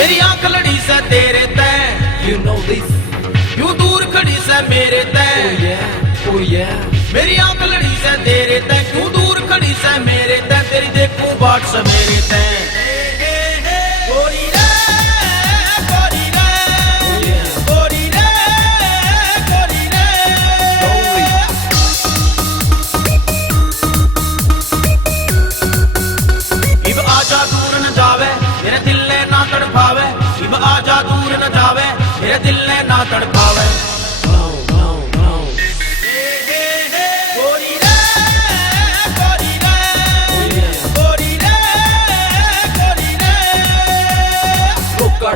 मेरी आंख लड़ी से तेरे तय, You know this, यूं दूर खड़ी से मेरे तय। oh yeah, oh yeah. मेरी आंख लड़ी से तेरे तय, क्यों दूर खड़ी से मेरे तय, तेरी देखूं बाट से मेरे तय। गोरी रे, गोरी रे, गोरी रे, गोरी रे। इब आजा दूर न जावे, मेरे दिल ने ना तड़पावे। इब आजा दूर न जावे, मेरे दिल ने ना तड़पावे।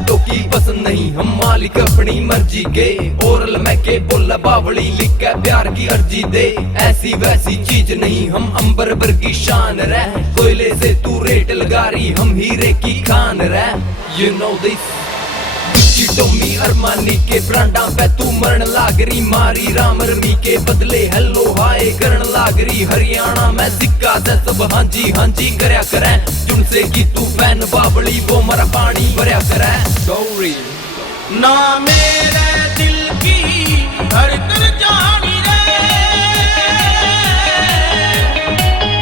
टोकी पसंद नहीं, हम मालिक अपनी मर्जी के। ओरल मैं के बोला बावली लिख के प्यार की अर्जी दे। ऐसी वैसी चीज नहीं, हम अंबर भर की शान रह। कोयले से तू रेट लगा रही, हम हीरे की खान रह। You know this, Tommy Armani के ब्रांडा पे तू मरण लागरी। मारी राम रमी के बदले हेलो हाय करण लागरी। हरियाणा में सिक्का से सब हांजी हांजी करया करे। जुनसे की तू फैन बावली, वो मरा पानी भरया करे। गौरी ना मेरे दिल की धड़कन जानी रे,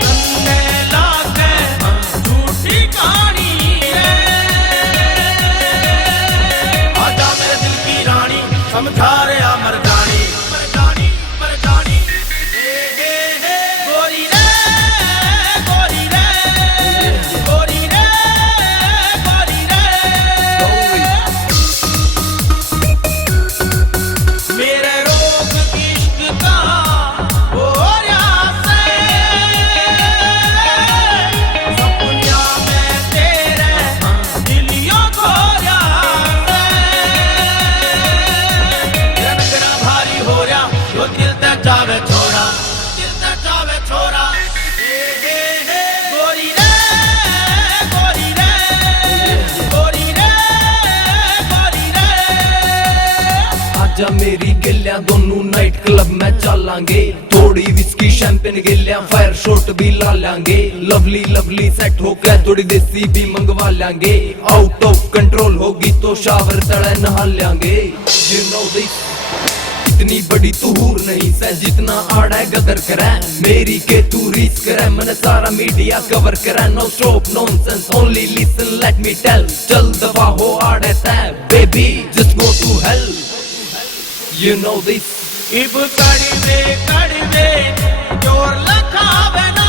तन्ने लागे झूठी कहानी रे। आजा मेरे दिल की रानी, समझा रे आ मर्दानी, मर्दानी मर्दानी। गोरी रे, गोरी रे, गोरी रे, गोरी रे। मेरे रोग इश्क का हो से, सपनिया में तेरे दिलियों को से। मेरा नगरा भारी हो रहा, जो दिल तक जावे छोड़ा, दिल तक जावे छोड़ा। गोरी रे, गोरी रे, गोरी रे, गोरी रे। आजा मेरी गिल्लियां दोनों नाइट क्लब में चलांगे। थोड़ी विस्की शैंपेन गिल्लियां फायर शॉट भी ला लेंगे। लवली लवली सेट होकर थोड़ी देसी भी मंगवा लेंगे। आउट ऑफ कंट्रोल होगी तो शावर तले नहा लेंगे। You know this, इतनी बड़ी तूर नहीं से जितना आड़ा गदर करे। मेरी के तू रीच करे, मैंने सारा मीडिया कवर करे। No stop nonsense, only listen let me tell। चल दफा हो आड़े तय, baby just go to hell। You know this, इब कड़वे कड़वे जोर लखावे ना।